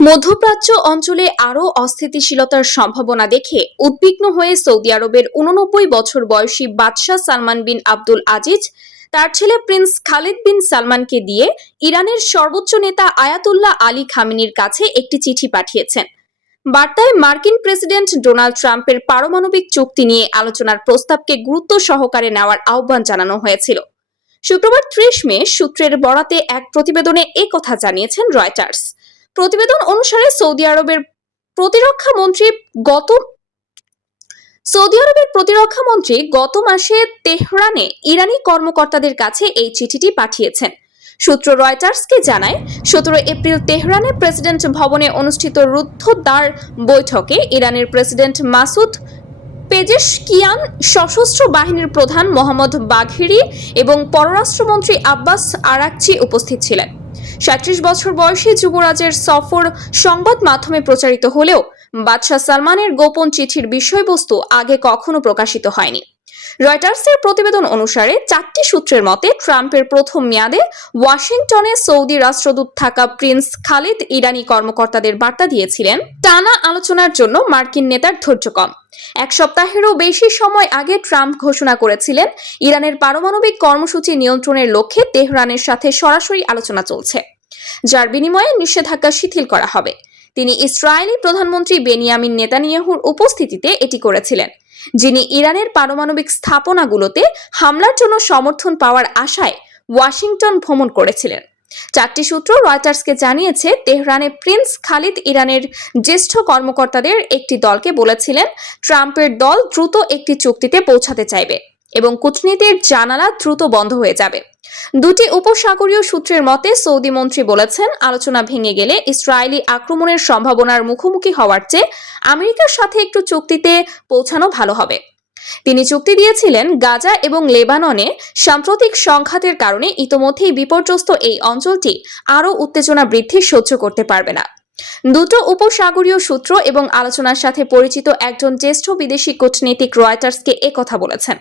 মধ্যপ্রাচ্য অঞ্চলে আরও অস্থিতিশীলতার সম্ভাবনা দেখে উদ্বিগ্ন হয়ে সৌদি আরবের উননব্বই বছর বয়সী বাদশাহ সালমান বিন আব্দুল আজিজ, তার ছেলে প্রিন্স খালিদ বিন সালমানকে দিয়ে ইরানের সর্বোচ্চ নেতা আয়াতুল্লাহ আলী খামিনির কাছে একটি চিঠি পাঠিয়েছেন। বার্তায় মার্কিন প্রেসিডেন্ট ডোনাল্ড ট্রাম্পের পারমাণবিক চুক্তি নিয়ে আলোচনার প্রস্তাবকে গুরুত্ব সহকারে নেওয়ার আহ্বান জানানো হয়েছিল। শুক্রবার ত্রিশ মে সূত্রের বরাতে এক প্রতিবেদনে একথা জানিয়েছেন রয়টার্স। প্রতিবেদন অনুসারে সৌদি আরবের প্রতিরক্ষা মন্ত্রী গত সৌদি আরবের প্রতিরক্ষা মন্ত্রী গত মাসে তেহরানে ইরানি কর্মকর্তাদের কাছে এই চিঠিটি পাঠিয়েছেন। সূত্র রয়টার্সকে জানায়, সতেরো এপ্রিল তেহরানে প্রেসিডেন্ট ভবনে অনুষ্ঠিত রুদ্ধদ্বার বৈঠকে ইরানের প্রেসিডেন্ট মাসুদ পেজেশকিয়ান সশস্ত্র বাহিনীর প্রধান মোহাম্মদ বাঘেরি এবং পররাষ্ট্রমন্ত্রী আব্বাস আরাকচি উপস্থিত ছিলেন। সাঁত্রিশ বছর বয়সে যুবরাজের সফর সংবাদ মাধ্যমে প্রচারিত হলেও বাদশাহ সালমানের গোপন চিঠির বিষয়বস্তু আগে কখনো প্রকাশিত হয়নি। রয়টার্সের প্রতিবেদন অনুসারে চারটি সূত্রের মতে, ট্রাম্পের প্রথম মেয়াদে ওয়াশিংটনে সৌদি রাষ্ট্রদূত থাকা প্রিন্স খালিদ ইরানি কর্মকর্তাদের বার্তা দিয়েছিলেন, টানা আলোচনার জন্য মার্কিন নেতার ধৈর্য কম। এক সপ্তাহেরও বেশি সময় আগে ট্রাম্প ঘোষণা করেছিলেন, ইরানের পারমাণবিক কর্মসূচি নিয়ন্ত্রণের লক্ষ্যে তেহরানের সাথে সরাসরি আলোচনা চলছে, যার বিনিময়ে নিষেধাজ্ঞা শিথিল করা হবে। তিনি ইসরায়েলি প্রধানমন্ত্রী বেনিয়ামিন নেতানিয়াহুর উপস্থিতিতে এটি করেছিলেন। যিনি ইরানের পারমাণবিক স্থাপনাগুলোতে হামলার জন্য সমর্থন পাওয়ার আশায় ওয়াশিংটন ভ্রমণ করেছিলেন। চারটি সূত্র রয়টার্সকে জানিয়েছে, তেহরানে প্রিন্স খালিদ ইরানের জ্যেষ্ঠ কর্মকর্তাদের একটি দলকে বলেছিলেন, ট্রাম্পের দল দ্রুত একটি চুক্তিতে পৌঁছাতে চাইবে। এবং কূটনীতির জানালা দ্রুত বন্ধ হয়ে যাবে। দুটি উপসাগরীয় সূত্রের মতে সৌদি মন্ত্রী বলেছেন, আলোচনা ভেঙে গেলে ইসরায়েলি আক্রমণের সম্ভাবনার মুখোমুখি হওয়ার চেয়ে আমেরিকার সাথে একটু চুক্তিতে পৌঁছানো ভালো হবে। তিনি চুক্তি দিয়েছিলেন, গাজা এবং লেবাননে সাম্প্রতিক সংঘাতের কারণে ইতোমধ্যেই বিপর্যস্ত এই অঞ্চলটি আরও উত্তেজনা বৃদ্ধি সহ্য করতে পারবে না। দুটো উপসাগরীয় সূত্র এবং আলোচনার সাথে পরিচিত একজন জ্যেষ্ঠ বিদেশি কূটনীতিক রয়টার্সকে একথা বলেছেন।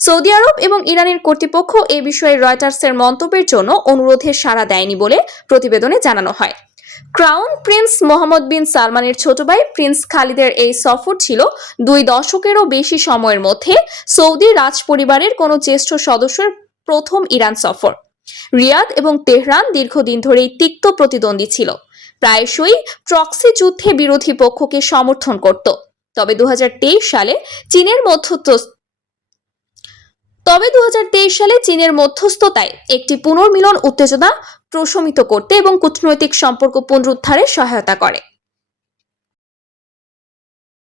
সৌদি আরব এবং ইরানের কর্তৃপক্ষ এ বিষয়ে রয়টার্সের মন্তব্যের জন্য অনুরোধে সাড়া দেয়নি বলে প্রতিবেদনে জানানো হয়। ক্রাউন প্রিন্স মোহাম্মদ বিন সালমানের ছোট ভাই প্রিন্স খালিদের এই সফর ছিল দুই দশকেরও বেশি সময়ের মধ্যে সৌদি রাজ পরিবারের কোনো জ্যেষ্ঠ সদস্যের প্রথম ইরান সফর। রিয়াদ এবং তেহরান দীর্ঘদিন ধরেই তিক্ত প্রতিদ্বন্দ্বী ছিল। প্রায়শই প্রক্সি যুদ্ধে বিরোধী পক্ষকে সমর্থন করত। তবে দু হাজার তেইশ সালে চীনের মধ্যস্থ তবে দু হাজার তেইশ সালে চীনের মধ্যস্থতায় একটি পুনর্মিলন উত্তেজনা প্রশমিত করতে এবং কূটনৈতিক সম্পর্ক পুনরুদ্ধারে সহায়তা করে।